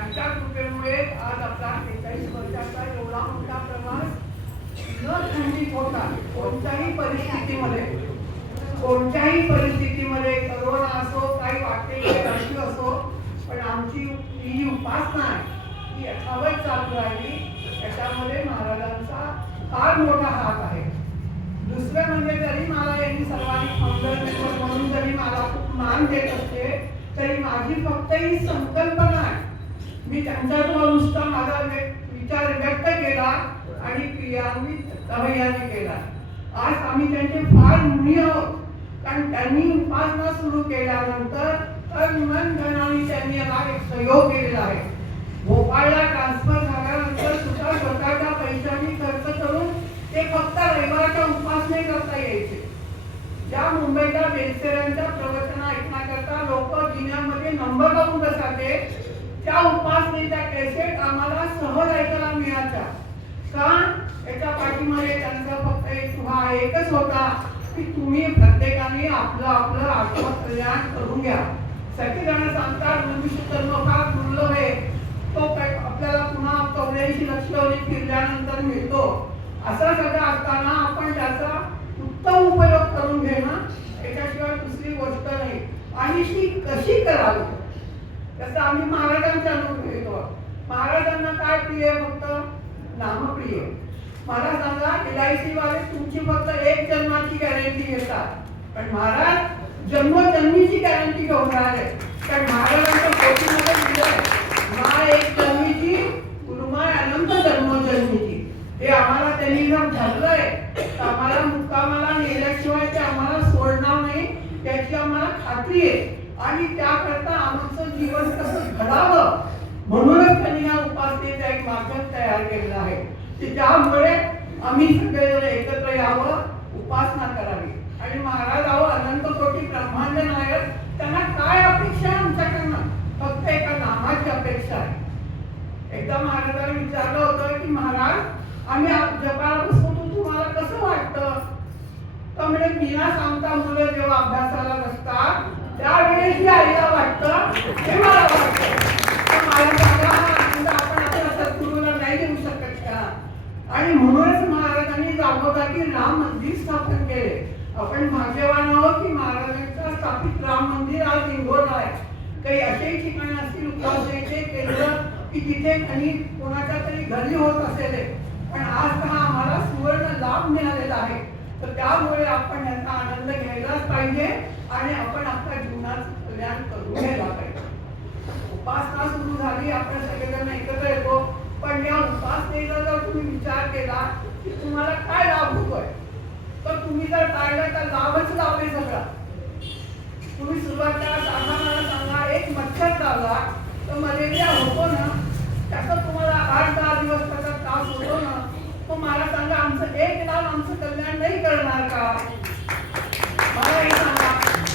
त्यांच्या कृपेमुळे आज आपला 43 वर्षाचा एवढा मोठा प्रवास न खंडित होता कोणत्याही परिस्थितीमध्ये करोना असो काही वाटेल असो, पण आमची ही उपासना आहे ती यथावत चालू राहिली. याच्यामध्ये महाराजांचा फार मोठा हात आहे. दुसरं म्हणजे जरी मला यांनी सर्वांनी मंगल म्हणून जरी मला खूप मान देत असते तरी माझी फक्त ही संकल्पना आहे. मी त्यांच्याजवळ नुसता माझा विचार व्यक्त केला आणि क्रियान्वित तवय्याने केला. आज आम्ही त्यांचे फार ऋणी आहोत, कारण त्यांनी उपासना सुरू केल्यानंतर तर मन धनाने त्यांनी याला एक सहयोग केलेला आहे. भोपाळला ट्रान्सफर झाल्यानंतर सुद्धा स्वतःच्या पैशांनी खर्च करून ते फक्त रविवारच्या उपासने करता यायचे. ज्या मुंबईच्या बेलसेरांच्या प्रवचन ऐकण्याकरता लोक जिन्यामध्ये नंबर लावून बसायचे, त्या उपासनेच्या कॅसेट आम्हाला सहज ऐकायला मिळायच्या. का? याच्या पाठीमागे त्यांचा फक्त एकच होता की तुम्ही प्रत्येकाने आपलं आपलं आत्मकल्याण करून घ्या. सगळेजण सांगतात मनुष्य जन्म फार दुर्लभ आहे, तो आपल्याला पुन्हा 84 लक्ष फिरल्यानंतर मिळतो. असं सगळं असताना आपण त्याचा उत्तम उपयोग करून घेणं याच्याशिवाय दुसरी गोष्ट नाही. आणि ती कशी करावी त्याचा आम्ही महाराजांचा अनुभव घेतो. महाराजांना काय प्रिय? फक्त नामप्रिय. मला सांगा, LIC वाले तुमची फक्त एक जन्माची गॅरंटी घेतात, पण महाराज जन्मोजन्मीची गॅरंटी घेऊन राहिले. कारण महाराजांच्या पोथीमध्ये दिलंय मा एक जन्मीची गुरुमाय अनंत जन्मोजन्मीची. हे आम्हाला त्यांनी जर धरलंय तर आम्हाला मुक्कामाला नेल्याशिवाय ते आम्हाला सोडणार नाही याची आम्हाला खात्री आहे. आणि त्याकरता आमचं जीवन कसं घडावं म्हणूनच त्यांनी या उपासनेचा एक माध्यम तयार केलेलं आहे की त्यामुळे आम्ही सगळेजण एकत्र यावं, उपासना करावी. आणि महाराज अनंत कोटी ब्रह्मांड नायक, त्यांना काय अपेक्षा आहे आमच्याकडनं? फक्त एका नामाची अपेक्षा आहे. एकदा महाराजांनी विचारलं होतं की महाराज आम्ही जपाला बसतो तुम्हाला कसं वाटतं? तर म्हणजे मीना सांगता मुलं जेव्हा अभ्यासाला बसतात त्यावेळेस जे आईला वाटतं हे मला वाटतं. तर मला सांगा हा आनंद आपण आपल्या सद्गुरूला नाही देऊ शकत का? आणि म्हणूनच महाराजांनी जागोजागी राम मंदिर स्थापन केले. आपण भाग्यवान आहोत की महाराजांचं स्थापित राम मंदिर आज इंगोला आहे. काही असेही ठिकाण असतील उपासनेचे केंद्र की जिथे आणि कोणाच्या तरी घरी होत असेल, पण आज हा आम्हाला सुवर्ण लाभ मिळालेला आहे. तर त्यामुळे आपण याचा आनंद घ्यायलाच पाहिजे आणि आपण आपल्या जीवनाचं कल्याण करून घ्यायला पाहिजे. उपासना सुरू झाली, आपण सगळेजण एकत्र येतो, पण या उपासनेचा जर तुम्ही विचार केला की तुम्हाला काय लाभ होतोय, तर तुम्ही जर टाळलं तर लाभच लाभ आहे सगळा. तुम्ही सुरुवातीला मला सांगा एक मच्छर चावला तर मलेरिया होतो ना, त्याचा तुम्हाला 8-10 दिवस त्याचा त्रास होतो ना, तो मला सांगा आमचं एक लाभ आमचं कल्याण नाही करणार का? मला हे सांगा.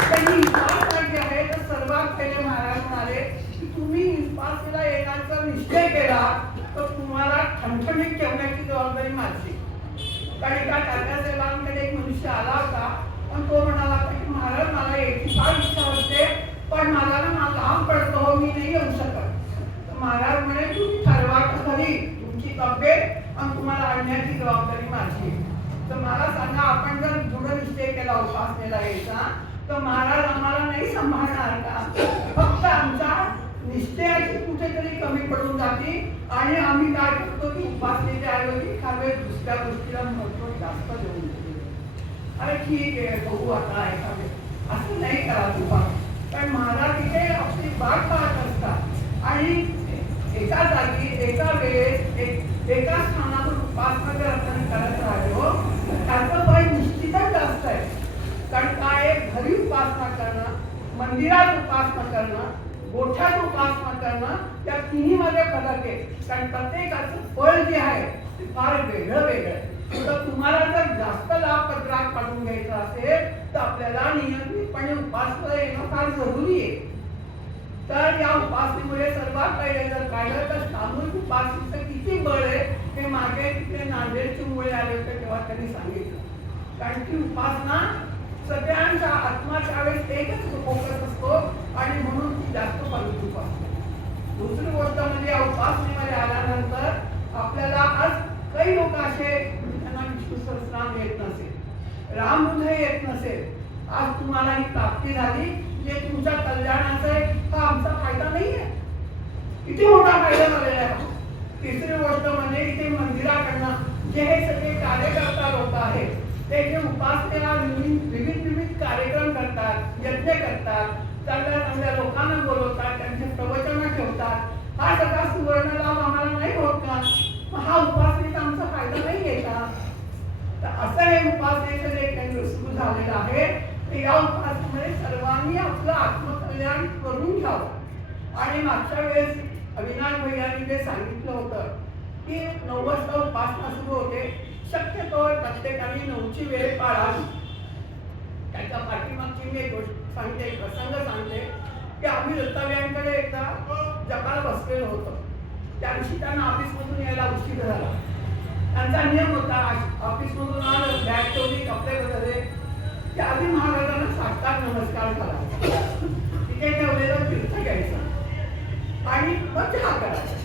त्यांनी उपासना जी आहे तर सर्वात पहिले महाराज म्हणाले की तुम्ही उपासनेला येण्याचा निश्चय केला तर तुम्हाला ठणठणीत ठेवण्याची जबाबदारी माझी. कारण एका टाटासेवांकडे एक मनुष्य आला होता पण तो म्हणाला की महाराज मला याची फार इच्छा होते, पण मला ना लांब पडतो, मी नाही येऊ शकत. तर महाराज म्हणे तुम्ही ठरवा खरी तुमची तब्येत आणि तुम्हाला आणण्याची जबाबदारी माझी. तर मला सांगा आपण जर दृढ निश्चय केला उपासनेला यायचा तर महाराज आम्हाला नाही सांभाळणार का? फक्त आमच्या निश्चयाची कुठेतरी कमी पडून जाते आणि आम्ही काय करतो की उपासनेच्या ऐवजी खावे दुसऱ्या गोष्टीला महत्व जास्त देऊन देतो. अरे ठीक आहे बघू आता एखादे, असं नाही करा उपास. पण महाराज तिथे आपली वाट पाहत असतात आणि एका जागी एका वेळेस एका स्थानावर उपासना जर आपण करत राहिलो त्याचं फळ निश्चितच जास्त आहे. कारण काय घरी उपासना करणं, मंदिरात उपासना करणं, गोठ्यात उपासना करणं, त्या तिन्ही मध्ये फरक आहे. कारण प्रत्येकाचं फळ जे आहे ते फार वेगळं वेगळं आहे. तर तुम्हाला जर जास्त लाभ पत्रात काढून घ्यायचा असेल तर आपल्याला नियमितपणे उपासना येणं फार जरुरी आहे. तर या उपासनेमुळे सर्वात पहिले जर पाहिलं तर सामूहिक उपासनेचं किती बळ आहे हे मागे तिथे नांदेडचे मुळे आले होते तेव्हा त्यांनी सांगितलं. कारण की उपासना सगळ्यांचा आत्मा त्यावेळेस एकच फोकस असतो आणि म्हणून ती जास्त फलित उपासना. दुसरी गोष्ट म्हणजे या उपासनेमध्ये आल्यानंतर आपल्याला आज काही लोक असे त्यांना विष्णू सहस्रनाम येत नसेल, रामहृदय येत नसेल, आज तुम्हाला ही प्राप्ती झाली, जे तुमच्या कल्याणाचा आहे, हा आमचा फायदा नाही आहे. किती मोठा फायदा झालेला आहे. तिसरी गोष्ट म्हणजे इथे मंदिराकडनं जे हे सगळे कार्यकर्ता लोक आहेत ते जे उपासनेला विविध कार्यक्रम करतात, यज्ञ करतात, चांगल्या चांगल्या लोकांना बोलवतात, त्यांचे प्रवचन ठेवतात, हा सगळा सुवर्ण लाभ आम्हाला नाही होत का? हा उपासनेचा आमचा फायदा नाही आहे का? तर असं हे उपासनेचं जे केंद्र सुरू झालेलं आहे, तर या उपासनेमध्ये सर्वांनी आपलं आत्मकल्याण करून घ्यावं. आणि मागच्या वेळेस अविनाश भैयांनी जे सांगितलं होतं की 9 वाजता उपासना सुरू होते, शक्यतोवर प्रत्येकाने 9ची वेळ पाळावी. त्याच्या पाठीमागची मी एक गोष्ट सांगते, एक प्रसंग सांगते की आम्ही दत्ताव्यांकडे एकदा जपाला बसलेलो होतो. त्या दिवशी त्यांना ऑफिसमधून यायला उशीर झाला. त्यांचा नियम होता, ऑफिसमधून आलं, बॅग ठेवली, कपडे बदलले की आधी महाराजांना साष्टांग नमस्कार करायचा, तिथे ठेवलेलं तीर्थ घ्यायचं आणि मग चहा करायचा.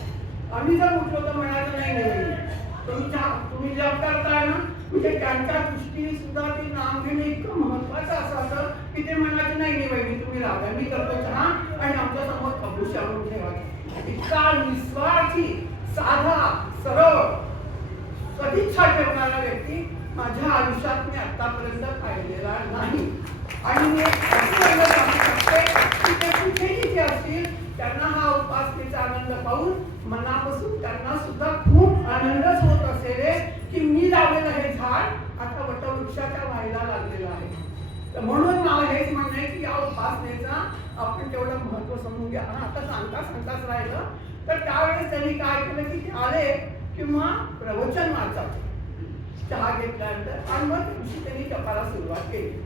आम्ही जर उठलो तर म्हणायचं नाही नाही तुम्ही जप करताय ना, म्हणजे त्यांच्या दृष्टीने सुद्धा ते नाम घेणे इतकं महत्वाचं असावं की ते म्हणायचं नाही नाही वहिनी तुम्ही राहा, मी करतो चहा आणि आमच्या समोर कबूश आणून ठेवायचं. इतका निस्वार्थी, साधा, सरळ, सदिच्छा ठेवणारा व्यक्ती माझ्या आयुष्यात मी आतापर्यंत पाहिलेला नाही. आणि मी असं सांगू शकते की ते कुठेही जे असतील त्यांना हा उपासनेचा आनंद पाहून मनापासून त्यांना सुद्धा खूप आनंदच होत असेल की मी लावलेलं हे झाड आता वटवृक्षाच्या व्हायला लागलेलं आहे. तर म्हणून मला हेच म्हणणं आहे की या उपासनेचा आपण तेवढं महत्व समजून घ्या. आता सांगताच राहिलं तर त्यावेळेस त्यांनी काय केलं की ते आले किंवा प्रवचन वाचायचे चहा घेतल्यानंतर आणि मग दिवशी त्यांनी जपाला सुरुवात केली.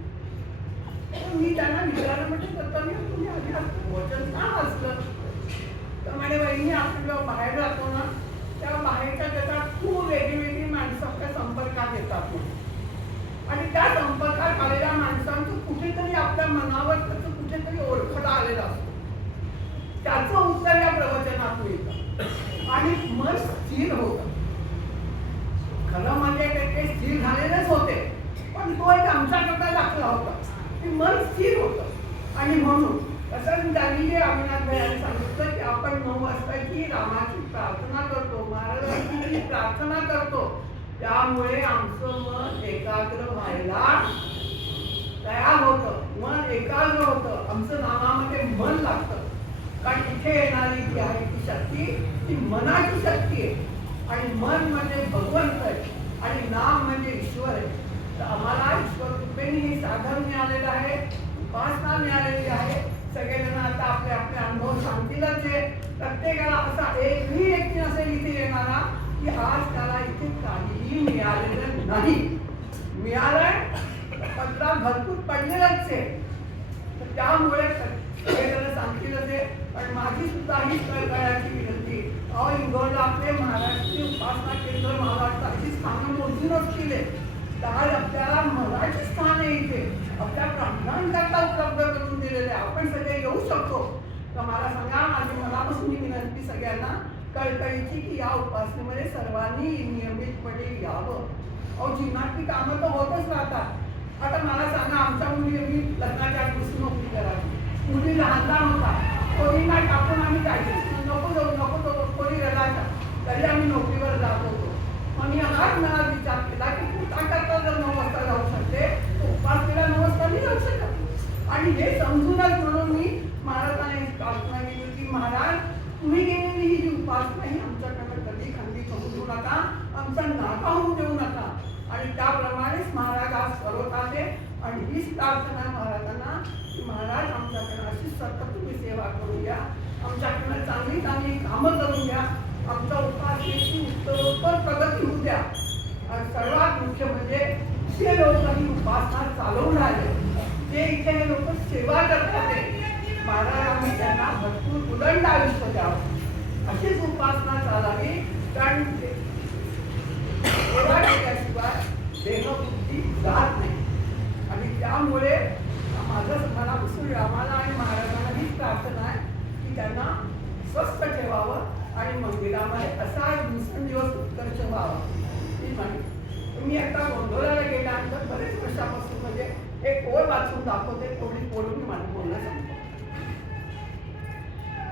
मी त्यांना विचारलं म्हटलं तर तुम्ही आधी प्रवचन का वाचलं? तर म्हणे वहिनी आपण जेव्हा बाहेर जातो ना तेव्हा बाहेरच्या जगात खूप वेगळी माणसं आपल्या संपर्कात येतात आणि त्या संपर्कात आलेल्या माणसांचं कुठेतरी आपल्या मनावर त्याचं कुठेतरी ओळखता आलेलं असतं. त्याचं उत्तर या प्रवचनात मिळतं आणि मन स्थिर होतं. खरं म्हणजे ते स्थिर झालेलेच होते, पण तो एक आमच्याकडे दाखला होता की मन स्थिर होतं. आणि म्हणून तसंच त्यांनी जे अविनाश भैयांनी सांगितलं की आपण 9 वाजताची रामाची प्रार्थना करतो, महाराजांची प्रार्थना करतो, त्यामुळे आमचं मन एकाग्र व्हायला तयार होतं, मन एकाग्र होतं, आमचं नामामध्ये मन लागतं. कारण इथे येणारी जी आहे ती शक्ती ती मनाची शक्ती आहे आणि मन म्हणजे भगवंत आहे आणि नाम म्हणजे ईश्वर आहे. तर आम्हाला ईश्वर कृपेने हे साधन मिळालेलं आहे, उपासना मिळालेली आहे. सगळेजण आता आपले आपले अनुभव सांगतीलच आहे. प्रत्येकाला असा एकही व्यक्ती असेल इथे येणारा की आज त्याला इथे काहीही मिळालेलं नाही. मिळालंय पत्रात भरपूर पडलेलंच आहे. तर त्यामुळे सगळेजण सांगतीलच आहे. पण माझी सुद्धा ही कळकळाची विनंती, इंदोरला आपले महाराष्ट्रीय उपासना केंद्र महाराष्ट्राची स्थानं मोजून असतील, तर आपल्याला मराठी स्थान आहे इथे आपल्या ब्राह्मणांकरता उपलब्ध करून दिलेले, आपण सगळे येऊ शकतो. तर मला सांगा, माझी मनापासून ही विनंती सगळ्यांना कळकळीची की या उपासनेमध्ये सर्वांनी नियमितपणे यावं. जीवनातली कामं तर होतच राहतात. आता मला सांगा, आमच्या मुली मी लग्नाच्या आधीपासून नोकरी करायची, मुली लहान लहान होता, कोणीना टाकून आम्ही जायचो, नको जाऊ कोणी रडायचा, तरी आम्ही नोकरीवर जात होतो. मग मी हाच मला विचार केला की तू काय करता जर 9 वाजता जाऊ शकते, उपासनेला 9 वाजता मी जाऊ शकत. आणि हे समजूनच म्हणून मी महाराजांना एक प्रार्थना केली की महाराज, तुम्ही गेलेली ही जी उपासना ही आमच्याकडे कधी खाली करू देऊ नका, आमचा नाका होऊ देऊ नका. आणि त्याप्रमाणेच महाराज आज करत आले आणि हीच प्रार्थना महाराजांना की महाराज आमच्याकडे अशी सतत तुम्ही सेवा करून घ्या, आमच्याकडे चांगली चांगली कामं करून घ्या, आमच्या उपासनेची उत्तरोत्तर प्रगती होऊ द्या. आणि सर्वात मुख्य म्हणजे जे लोक ही उपासना चालवून राहिले, जे इथे हे लोक सेवा करतात, महाराज आम्ही त्यांना भरपूर उदंड आयुष्य द्यावं, अशीच उपासना चालावी. कारण सेवा केल्याशिवाय देहबुद्धी जात नाही. आणि त्यामुळे माझं मनापासून रामाला आणि महाराजांना हीच प्रार्थना आहे की त्यांना स्वस्थ ठेवावं आणि मंदिरामध्ये असा दिवसेंदिवस उत्कर्ष व्हावा ही मागणी. मी आता गोंधळाला गेल्यानंतर बरेच वर्षापासून म्हणजे एक ओळ वाचून दाखवते, थोडी बोलून माझं बोलणं सांगतो.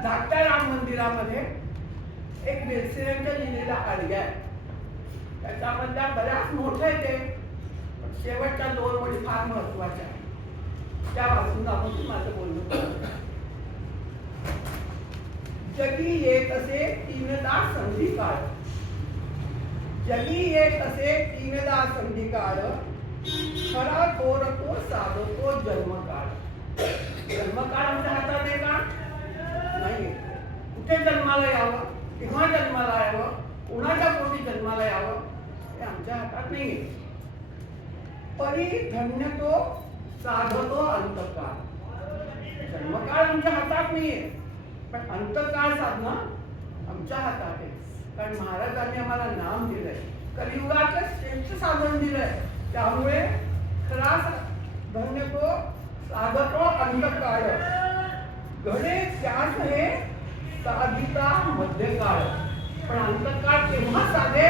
धाकट्या राम मंदिरामध्ये एक बेलसिरांच्या लिहिलेला आडग्या आहे. त्याच्यामधल्या बऱ्याच मोठ्या येते, पण शेवटच्या 2 ओळी फार महत्वाच्या त्या वाचून दाखवून माझं बोलणं. जगी येत असे 3दा संधी काळ, जगी येत असे 3दा संधी काळ, खरा थोर तो साधतो जन्मकाळ. जन्मकाळ आमच्या हातात आहे का? नाही. कुठे जन्माला यावं, केव्हा जन्माला यावं, कोणाच्या पोटी जन्माला यावं हे आमच्या हातात नाही. परी धन्य तो साधतो अंतकाळ. जन्मकाळ आमच्या हातात नाहीये, पण अंतकाळ साधणं आमच्या हातात आहे. कारण महाराजांनी आम्हाला नाम दिलंय, कलियुगाचं श्रेष्ठ साधन दिलंय. त्यामुळे खरा धन्य तो साधतो अंतकाळ, घडे त्यास हे साधिता मध्यकाळ. पण अंतकाळ केव्हा साधे?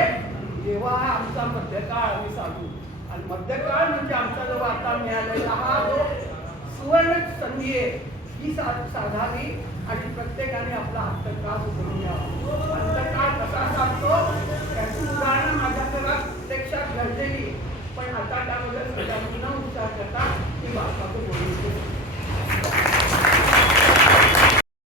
जेव्हा हा आमचा मध्यकाळ आम्ही साधू. आणि मध्यकाळ म्हणजे आमचा जो आता मिळालेला हा जो सुवर्ण संधी आहे, ही साधावी आणि प्रत्येकाने आपला अंतकाळ उघडून घ्यावा. अंतकाळ कसा साधतो याची उदाहरणं माझ्या घरात प्रत्यक्षात घडलेली, पण आता त्यामध्ये सगळ्यांना विचार करता